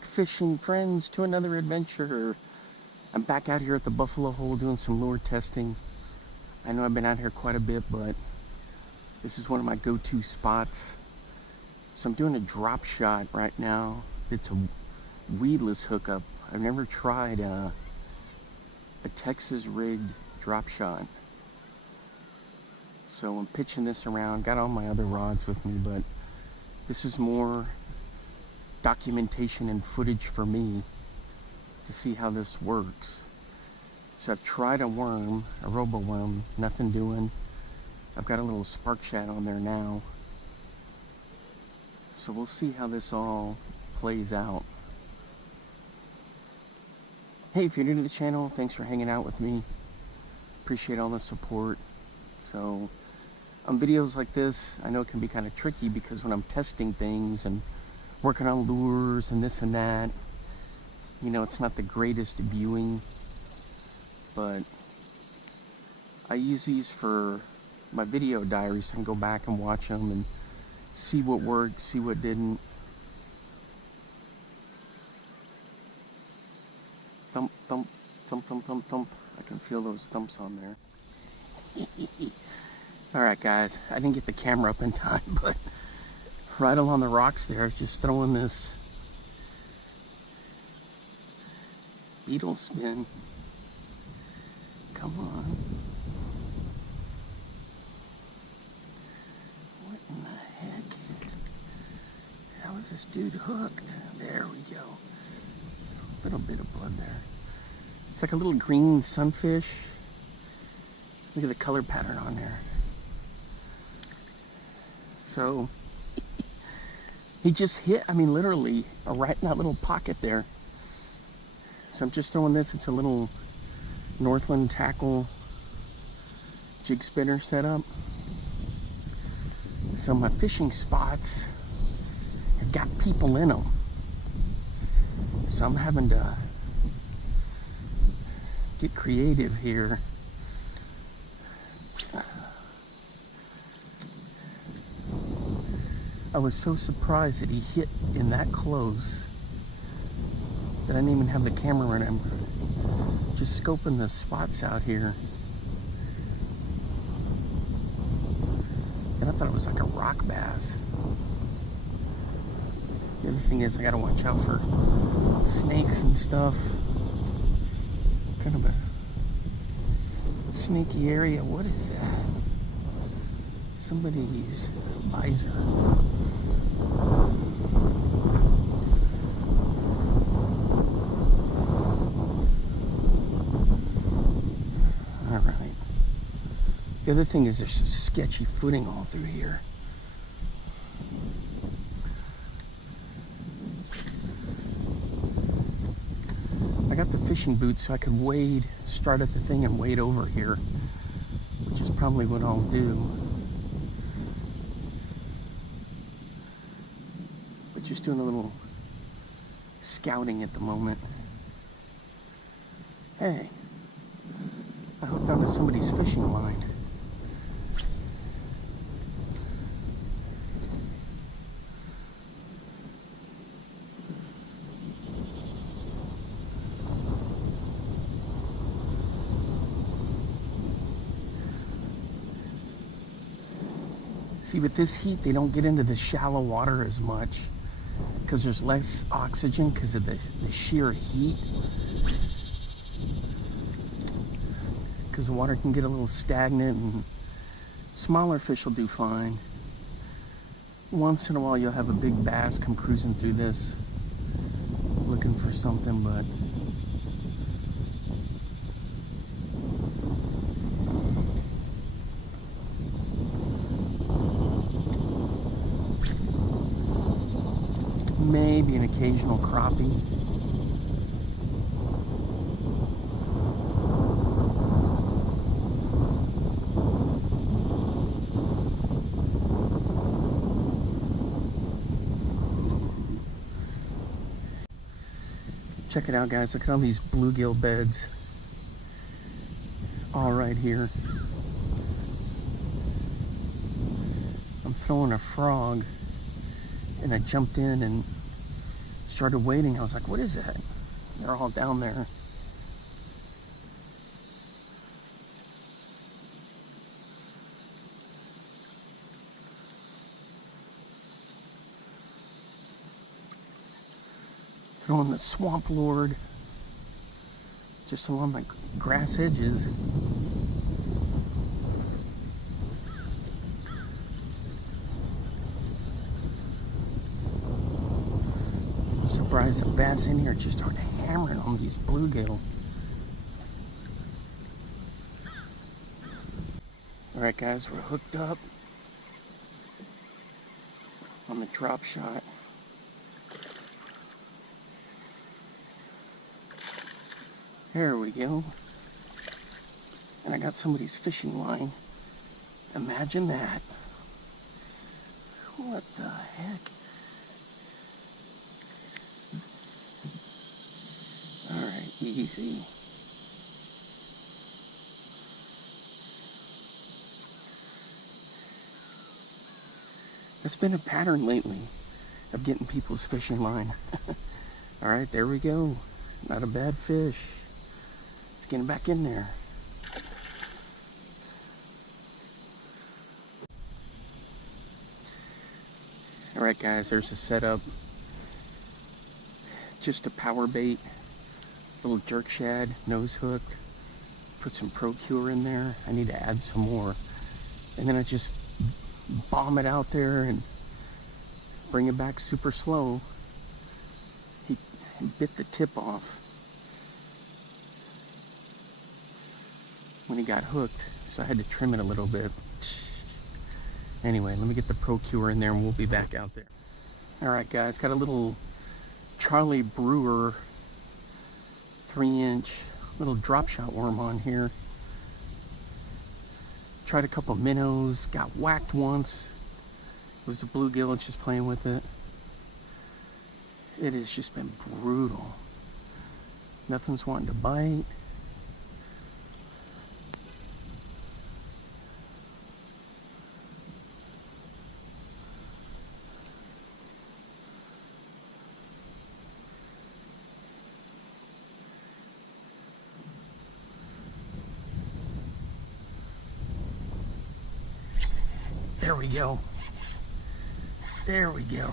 fishing friends to another adventure. I'm back out here at the Buffalo Hole doing some lure testing. I know I've been out here quite a bit, but this is one of my go-to spots. So I'm doing a drop shot right now. It's a weedless hookup. I've never tried a Texas rigged drop shot. So I'm pitching this around, got all my other rods with me, but this is more documentation and footage for me to see how this works. So I've tried a worm, a robo worm, nothing doing. I've got a little spark shad on there now. So we'll see how this all plays out. Hey, if you're new to the channel, thanks for hanging out with me. Appreciate all the support. So on videos like this, I know it can be kind of tricky because when I'm testing things and working on lures and this and that, you know, it's not the greatest viewing, but I use these for my video diaries. So I can go back and watch them and see what worked, see what didn't. Thump, thump, thump, thump, thump, thump. I can feel those thumps on there. Alright guys, I didn't get the camera up in time, but right along the rocks there, just throwing this beetle spin. Come on. What in the heck? How is this dude hooked? There we go. A little bit of blood there. It's like a little green sunfish. Look at the color pattern on there. So he just hit, I mean literally, right in that little pocket there. So I'm just throwing this. It's a little Northland tackle jig spinner setup. So my fishing spots have got people in them. So I'm having to get creative here. I was so surprised that he hit in that close that I didn't even have the camera running. Just scoping the spots out here. And I thought it was like a rock bass. The other thing is I gotta watch out for snakes and stuff. Kind of a snaky area. What is that? Somebody's visor. Alright. The other thing is there's some sketchy footing all through here. I got the fishing boots so I could wade, start at the thing and wade over here, which is probably what I'll do. But just doing a little scouting at the moment. Hey, I hooked onto somebody's fishing line. See, with this heat, they don't get into the shallow water as much because there's less oxygen because of the sheer heat. Because the water can get a little stagnant and smaller fish will do fine. Once in a while, you'll have a big bass come cruising through this looking for something, but maybe an occasional crappie. Check it out, guys. Look at all these bluegill beds all right here. I'm throwing a frog and I jumped in and started waiting. I was like, what is that? They're all down there. Throwing the Swamp Lord just along my grass edges. I'm surprised the bass in here just aren't hammering on these bluegill. Alright guys, we're hooked up on the Dropshot. There we go. And I got somebody's fishing line. Imagine that. What the heck? Alright, easy. It's been a pattern lately of getting people's fishing line. Alright, there we go. Not a bad fish. Let's get him back in there. Alright guys, there's a setup. Just a power bait. Little jerk shad, nose hooked. Put some Pro-Cure in there. I need to add some more. And then I just bomb it out there and bring it back super slow. He bit the tip off when he got hooked, so I had to trim it a little bit. Anyway, let me get the Pro-Cure in there and we'll be back out there. Alright guys, got a little Charlie Brewer 3-inch little Dropshot worm on here. Tried a couple minnows, got whacked once. It was a bluegill, just playing with it. It has just been brutal. Nothing's wanting to bite. There we go. There we go.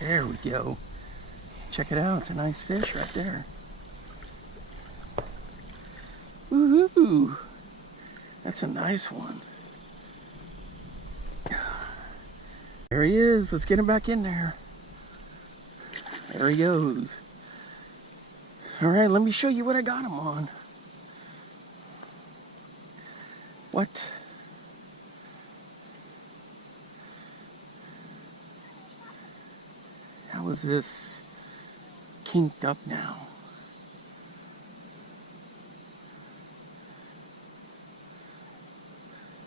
There we go. Check it out. It's a nice fish right there. Woohoo! That's a nice one. There he is. Let's get him back in there. There he goes. All right, let me show you what I got him on. What? How is this kinked up now?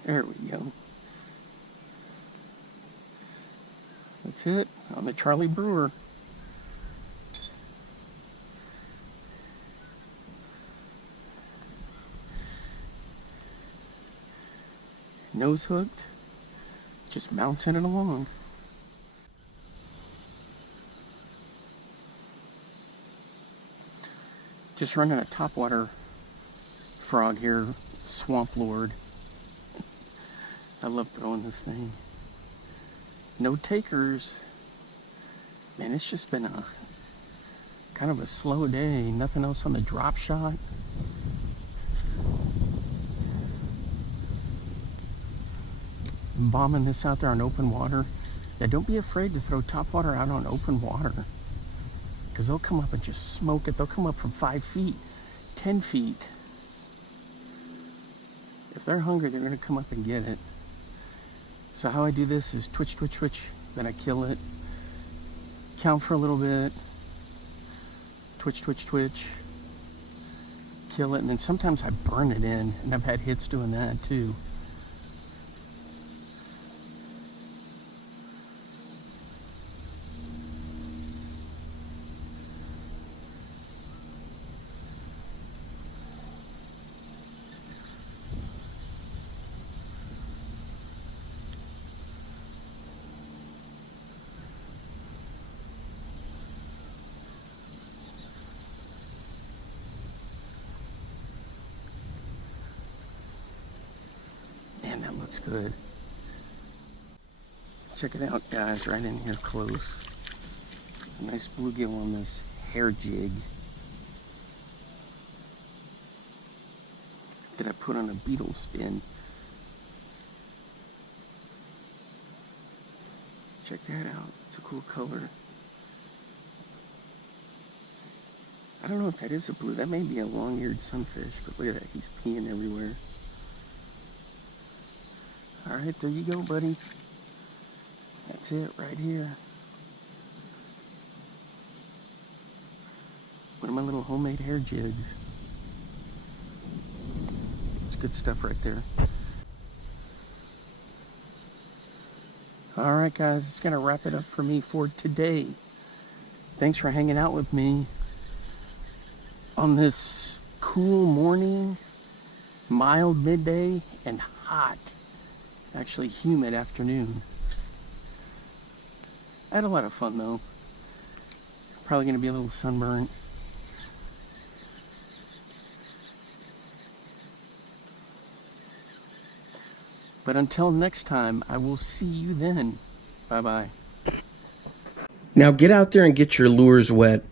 There we go. That's it on the Charlie Brewer. Nose hooked, just bouncing it along. Just running a topwater frog here, Swamp Lord. I love throwing this thing. No takers. Man, it's just been a kind of a slow day. Nothing else on the Dropshot. Bombing this out there on open water. Yeah, don't be afraid to throw topwater out on open water, because they'll come up and just smoke it. They'll come up from 5 feet, 10 feet. If they're hungry, they're going to come up and get it. So how I do this is twitch, twitch, twitch, then I kill it, count for a little bit, twitch, twitch, twitch, kill it, and then sometimes I burn it in, and I've had hits doing that too. looks good. Check it out, guys, right in here close. A nice bluegill on this hair jig that I put on a beetle spin. Check that out. It's a cool color. I don't know if that is a blue. That may be a long-eared sunfish, but look at that. He's peeing everywhere. All right, there you go, buddy. That's it right here. One of my little homemade hair jigs. It's good stuff right there. All right, guys, it's going to wrap it up for me for today. Thanks for hanging out with me on this cool morning, mild midday, and hot, actually humid afternoon. I had a lot of fun, though. Probably going to be a little sunburnt. But until next time, I will see you then. Bye-bye. Now get out there and get your lures wet.